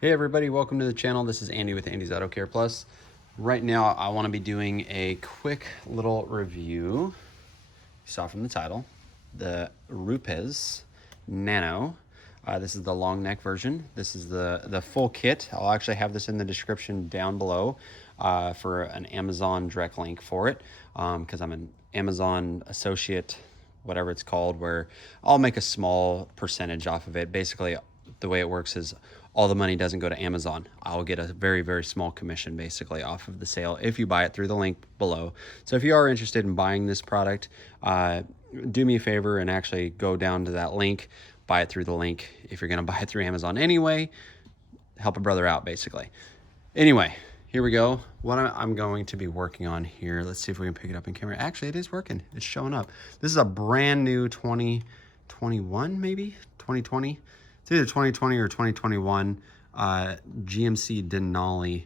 Hey everybody, welcome to the channel. This is Andy with Andy's Auto Care Plus. Right now I want to be doing a quick little review. You saw from the title, the Rupes Nano. This is the long neck version. This is the full kit. I'll actually have this in the description down below for an Amazon direct link for it because I'm an Amazon associate, whatever it's called, where I'll make a small percentage off of it. Basically, the way it works is all the money doesn't go to Amazon. I'll get a very, very small commission basically off of the sale if you buy it through the link below. So if you are interested in buying this product, do me a favor and actually go down to that link, buy it through the link. If you're gonna buy it through Amazon anyway, help a brother out basically. Anyway, here we go. What I'm going to be working on here, let's see if we can pick it up in camera. Actually, it is working, it's showing up. This is a brand new 2021, maybe 2020. It's either 2020 or 2021 GMC Denali,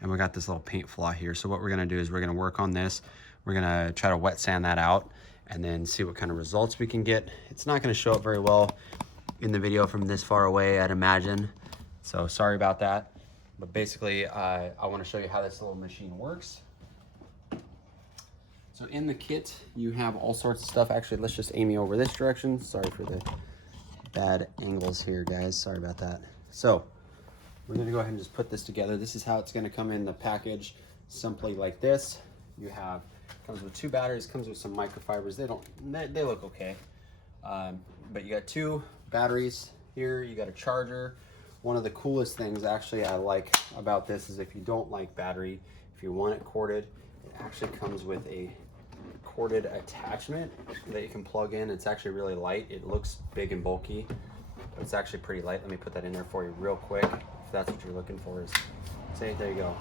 and we got this little paint flaw here. So what we're gonna do is we're gonna work on this. We're gonna try to wet sand that out and then see what kind of results we can get. It's not gonna show up very well in the video from this far away, I'd imagine. So sorry about that. But basically, I wanna show you how this little machine works. So in the kit, you have all sorts of stuff. Actually, let's just aim you over this direction. Sorry for the bad angles here, guys. Sorry about that. So we're gonna go ahead and just put this together. This is how it's gonna come in the package, simply like this. You have, comes with 2 batteries, comes with some microfibers. They look okay. But you got 2 batteries here, you got a charger. One of the coolest things actually I like about this is if you don't like battery, if you want it corded, it actually comes with a corded attachment that you can plug in. It's actually really light. It looks big and bulky, but it's actually pretty light. Let me put that in there for you real quick. If that's what you're looking for, is say, there you go.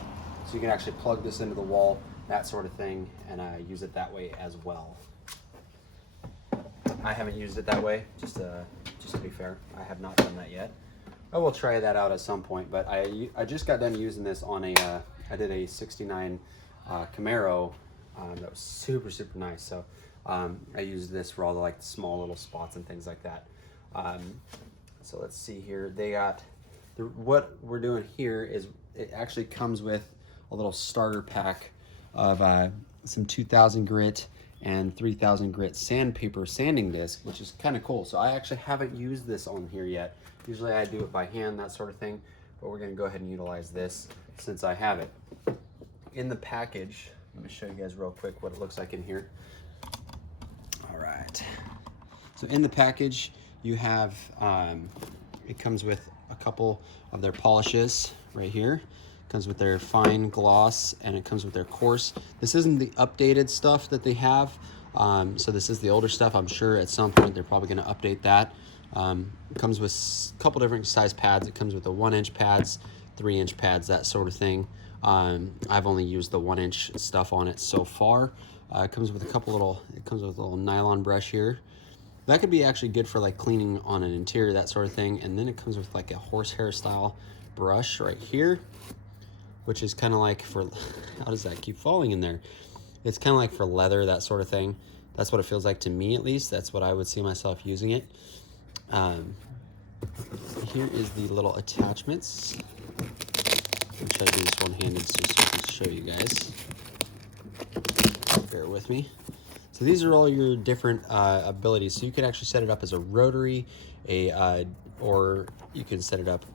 So you can actually plug this into the wall, that sort of thing, and use it that way as well. I haven't used it that way, just to be fair. I have not done that yet. I will try that out at some point, but I just got done using this on a, I did a 69 Camaro. That was super nice. So I used this for all the small little spots and things like that. So let's see here. They got what we're doing here is it actually comes with a little starter pack of some 2000 grit and 3000 grit sandpaper sanding disc, which is kind of cool. So I actually haven't used this on here yet. Usually I do it by hand, that sort of thing, but we're gonna go ahead and utilize this since I have it. In the package, let me show you guys real quick what it looks like in here. All right. So in the package, you have, it comes with a couple of their polishes right here. It comes with their fine gloss and it comes with their coarse. This isn't the updated stuff that they have. So this is the older stuff. I'm sure at some point they're probably gonna update that. It comes with a couple different size pads. It comes with the 1-inch pads, 3-inch pads, that sort of thing. I've only used the 1-inch stuff on it so far. It comes with a couple little, it comes with a little nylon brush here. That could be actually good for like cleaning on an interior, that sort of thing. And then it comes with like a horsehair style brush right here, which is kind of like for, how does that keep falling in there? It's kind of like for leather, that sort of thing. That's what it feels like to me, at least. That's what I would see myself using it. Here is the little attachments. I'll try to do this one-handed so I can show you guys. Bear with me. So these are all your different abilities. So you can actually set it up as a rotary, or you can set it up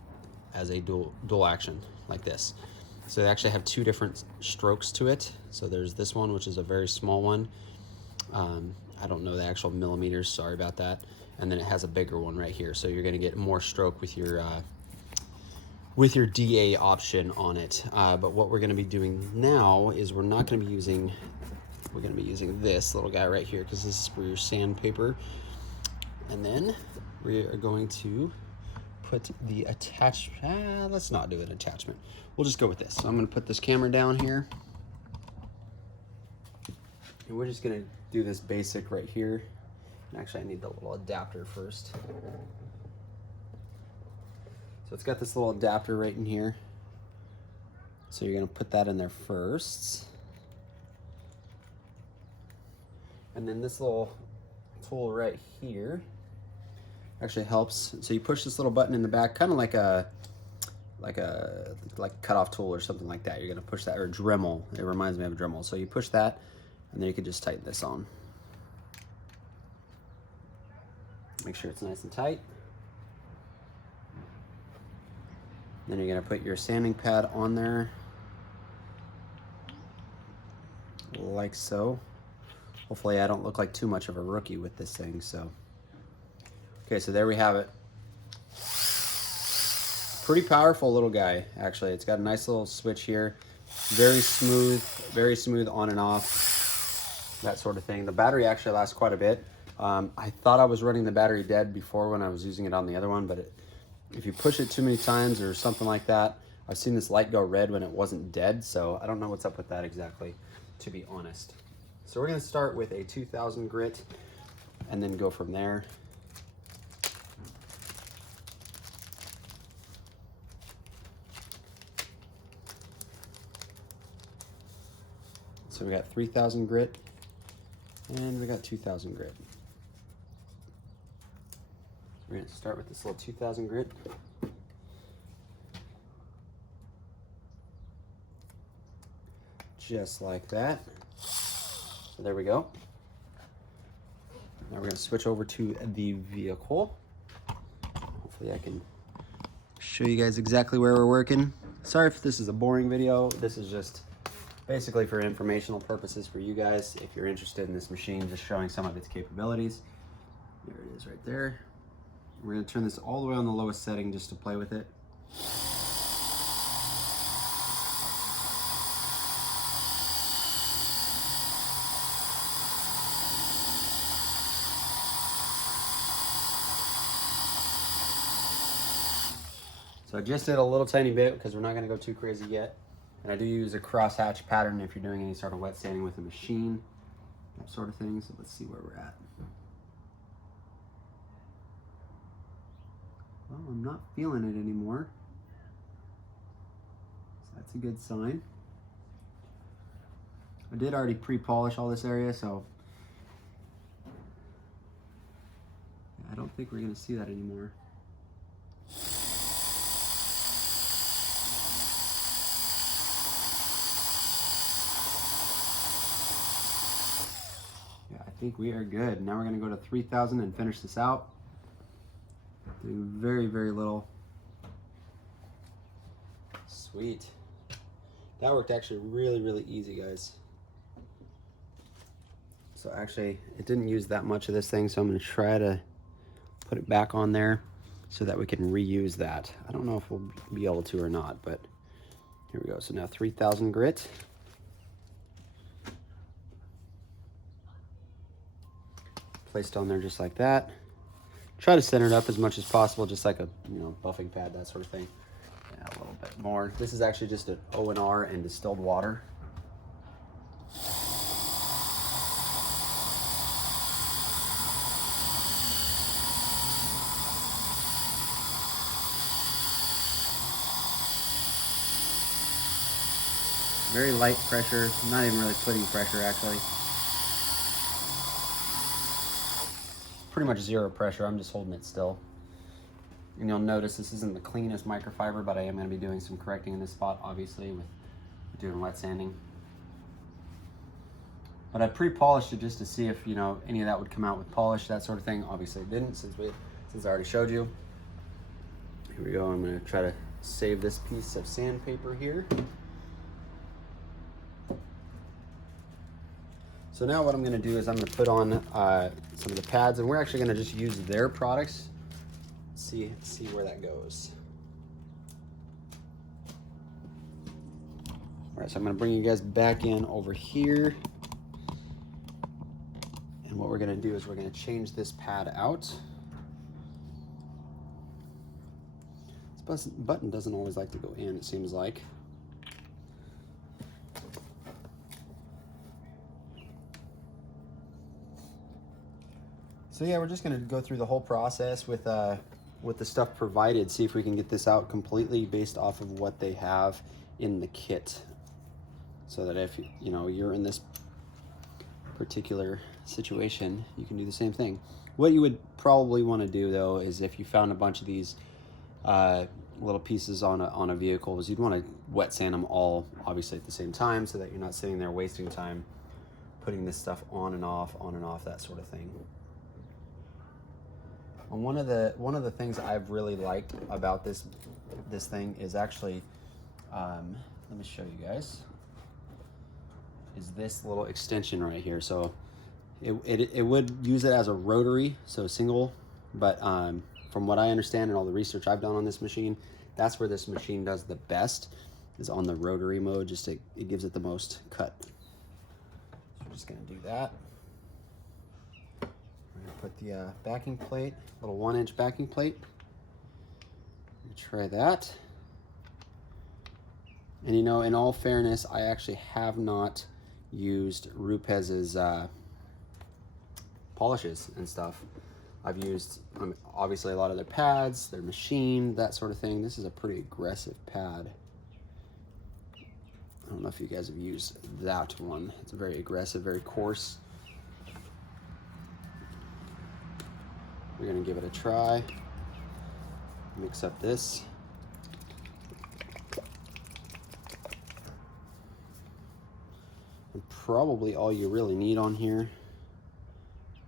as a dual action like this. So they actually have 2 different strokes to it. So there's this one, which is a very small one. I don't know the actual millimeters, sorry about that. And then it has a bigger one right here. So you're gonna get more stroke with your DA option on it. But what we're gonna be doing now is we're gonna be using this little guy right here, because this is for your sandpaper. And then we are going to put the attachment, let's not do an attachment. We'll just go with this. So I'm gonna put this camera down here. And we're just gonna do this basic right here. Actually, I need the little adapter first. So it's got this little adapter right in here. So you're gonna put that in there first. And then this little tool right here actually helps. So you push this little button in the back, kind of like a cutoff tool or something like that. You're gonna push that, or a Dremel. It reminds me of a Dremel. So you push that, and then you can just tighten this on. Make sure it's nice and tight. Then you're gonna put your sanding pad on there, like so. Hopefully I don't look like too much of a rookie with this thing, so. Okay, so there we have it. Pretty powerful little guy, actually. It's got a nice little switch here. Very smooth on and off, that sort of thing. The battery actually lasts quite a bit. I thought I was running the battery dead before when I was using it on the other one, but if you push it too many times or something like that, I've seen this light go red when it wasn't dead, so I don't know what's up with that exactly, to be honest. So we're gonna start with a 2000 grit and then go from there. So we got 3000 grit and we got 2000 grit. We're gonna start with this little 2000 grit. Just like that. So there we go. Now we're gonna switch over to the vehicle. Hopefully I can show you guys exactly where we're working. Sorry if this is a boring video. This is just basically for informational purposes for you guys. If you're interested in this machine, just showing some of its capabilities. There it is right there. We're gonna turn this all the way on the lowest setting just to play with it. So I just did a little tiny bit because we're not gonna go too crazy yet. And I do use a crosshatch pattern if you're doing any sort of wet sanding with a machine, that sort of thing. So let's see where we're at. Well, I'm not feeling it anymore. So that's a good sign. I did already pre-polish all this area, so I don't think we're gonna see that anymore. I think we are good. Now we're gonna go to 3000 and finish this out. Do very, very little. Sweet. That worked actually really, really easy, guys. So actually, it didn't use that much of this thing, so I'm gonna try to put it back on there so that we can reuse that. I don't know if we'll be able to or not, but here we go. So now 3000 grit. Placed on there just like that. Try to center it up as much as possible, just like a buffing pad, that sort of thing. Yeah, a little bit more. This is actually just an O&R and distilled water. Very light pressure, not even really putting pressure actually. Pretty much zero pressure, I'm just holding it still. And you'll notice this isn't the cleanest microfiber, but I am going to be doing some correcting in this spot, obviously, with doing wet sanding. But I pre-polished it just to see if any of that would come out with polish, that sort of thing. Obviously it didn't, since I already showed you. Here we go. I'm going to try to save this piece of sandpaper here. So now what I'm going to do is I'm going to put on some of the pads, and we're actually going to just use their products. See where that goes. All right, so I'm going to bring you guys back in over here. And what we're going to do is we're going to change this pad out. This button doesn't always like to go in, it seems like. So yeah, we're just gonna go through the whole process with the stuff provided, see if we can get this out completely based off of what they have in the kit. So that if you're in this particular situation, you can do the same thing. What you would probably want to do though is if you found a bunch of these little pieces on a vehicle is you'd want to wet sand them all obviously at the same time so that you're not sitting there wasting time putting this stuff on and off, that sort of thing. And one of the things I've really liked about this thing is actually, let me show you guys, is this little extension right here. So it would use it as a rotary, so single, but from what I understand and all the research I've done on this machine, that's where this machine does the best, is on the rotary mode. Just it gives it the most cut. So we're just gonna do that. We're gonna put the backing plate, little 1-inch backing plate. Try that. And you know, in all fairness, I actually have not used Rupes's polishes and stuff. I've used obviously a lot of their pads, their machine, that sort of thing. This is a pretty aggressive pad. I don't know if you guys have used that one. It's very aggressive, very coarse. We're gonna give it a try. Mix up this. And probably all you really need on here,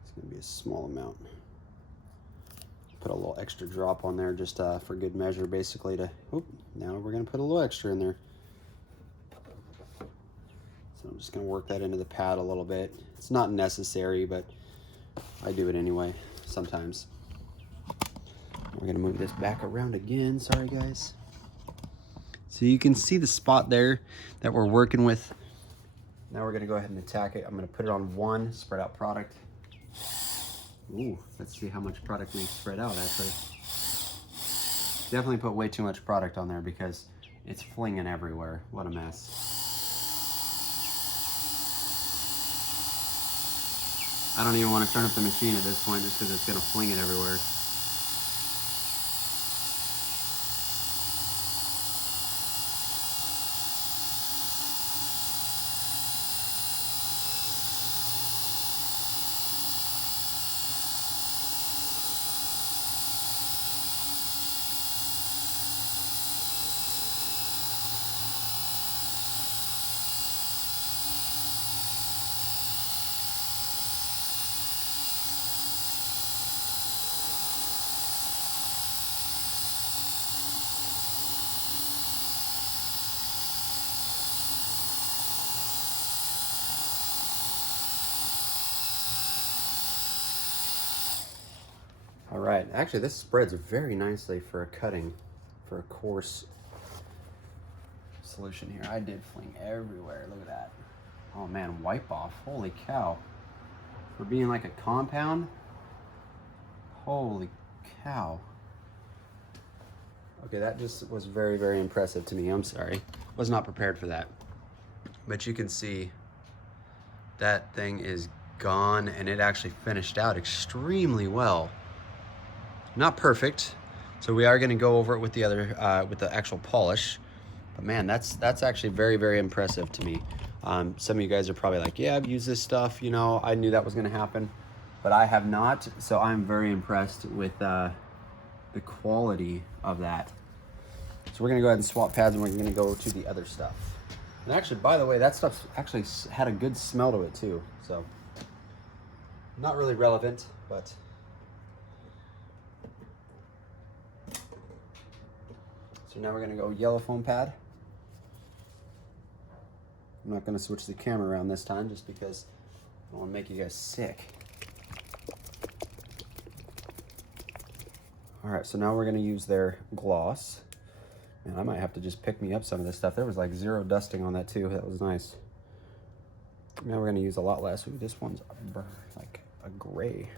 it's gonna be a small amount. Put a little extra drop on there just for good measure, basically to, now we're gonna put a little extra in there. So I'm just gonna work that into the pad a little bit. It's not necessary, but I do it anyway, sometimes. We're gonna move this back around again, sorry guys. So you can see the spot there that we're working with. Now we're gonna go ahead and attack it. I'm gonna put it on one spread out product. Ooh, let's see how much product we spread out actually. Definitely put way too much product on there because it's flinging everywhere. What a mess. I don't even want to turn up the machine at this point just because it's gonna fling it everywhere. All right, actually this spreads very nicely for a cutting, for a coarse solution here. I did fling everywhere, look at that. Oh man, wipe off, holy cow. For being like a compound, holy cow. Okay, that just was very, very impressive to me, I'm sorry. Was not prepared for that. But you can see that thing is gone and it actually finished out extremely well. Not perfect, so we are going to go over it with the other, with the actual polish. But man, that's actually very, very impressive to me. Some of you guys are probably like, yeah, I've used this stuff, you know, I knew that was going to happen, but I have not. So I'm very impressed with the quality of that. So we're going to go ahead and swap pads and we're going to go to the other stuff. And actually, by the way, that stuff's actually had a good smell to it too. So not really relevant, but so now we're gonna go yellow foam pad. I'm not gonna switch the camera around this time just because I don't wanna make you guys sick. All right, so now we're gonna use their gloss. Man, I might have to just pick me up some of this stuff. There was like 0 dusting on that too, that was nice. Now we're gonna use a lot less. Ooh, this one's like a gray.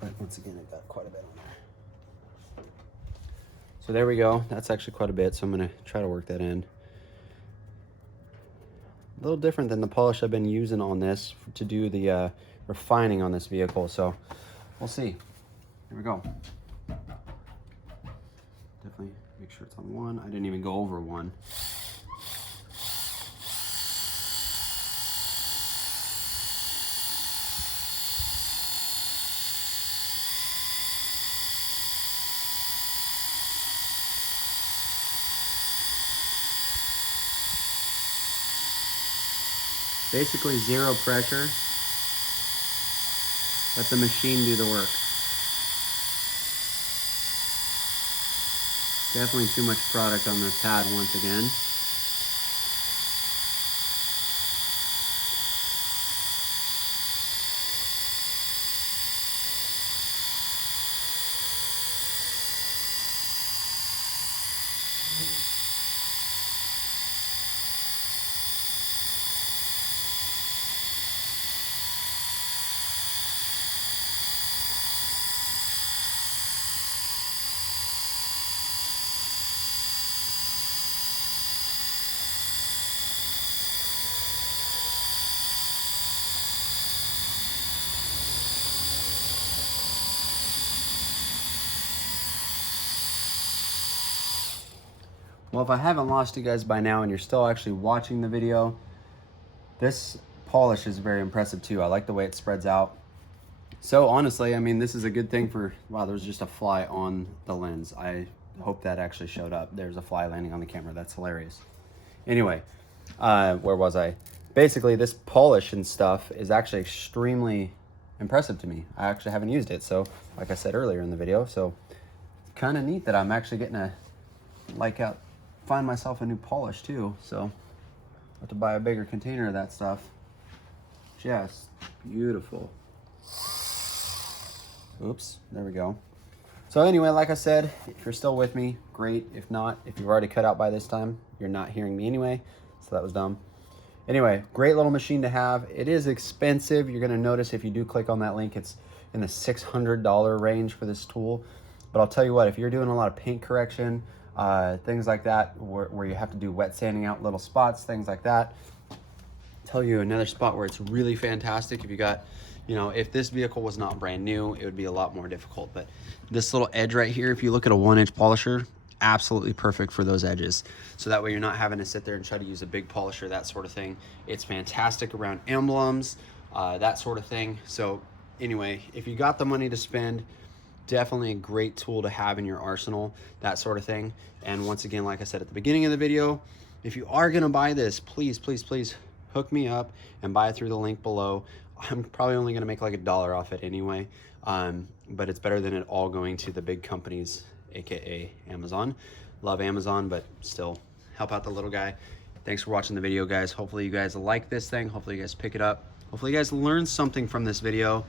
But once again, it got quite a bit on there. So there we go. That's actually quite a bit, so I'm gonna try to work that in. A little different than the polish I've been using on this to do the refining on this vehicle, so we'll see. Here we go. Definitely make sure it's on 1. I didn't even go over 1. Basically 0 pressure. Let the machine do the work. Definitely too much product on the pad once again. Well, if I haven't lost you guys by now and you're still actually watching the video, this polish is very impressive too. I like the way it spreads out. So honestly, I mean, this is a good thing for, wow, there's just a fly on the lens. I hope that actually showed up. There's a fly landing on the camera. That's hilarious. Anyway, where was I? Basically, this polish and stuff is actually extremely impressive to me. I actually haven't used it. So like I said earlier in the video, so it's kind of neat that I'm actually getting to find myself a new polish too. So I have to buy a bigger container of that stuff. Just beautiful. Oops, there we go. So anyway, like I said, if you're still with me, great. If not, if you've already cut out by this time, you're not hearing me anyway, so that was dumb. Anyway, great little machine to have. It is expensive. You're gonna notice if you do click on that link, it's in the $600 range for this tool. But I'll tell you what, if you're doing a lot of paint correction, things like that, where you have to do wet sanding out little spots, things like that, I'll tell you another spot where it's really fantastic. If you got, you know, if this vehicle was not brand new, it would be a lot more difficult. But this little edge right here, if you look at a 1-inch polisher, absolutely perfect for those edges. So that way you're not having to sit there and try to use a big polisher, that sort of thing. It's fantastic around emblems, that sort of thing. So anyway, if you got the money to spend, definitely a great tool to have in your arsenal, that sort of thing. And once again, like I said at the beginning of the video, if you are gonna buy this, please, please, please hook me up and buy it through the link below. I'm probably only gonna make like $1 off it anyway, but it's better than it all going to the big companies, AKA Amazon. Love Amazon, but still help out the little guy. Thanks for watching the video, guys. Hopefully you guys like this thing. Hopefully you guys pick it up. Hopefully you guys learn something from this video.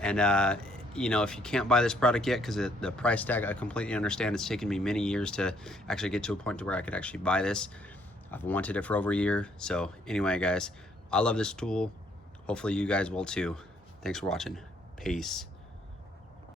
And you know, if you can't buy this product yet because of the price tag, I completely understand. It's taken me many years to actually get to a point to where I could actually buy this. I've wanted it for over a year. So anyway, guys, I love this tool. Hopefully you guys will too. Thanks for watching. Peace.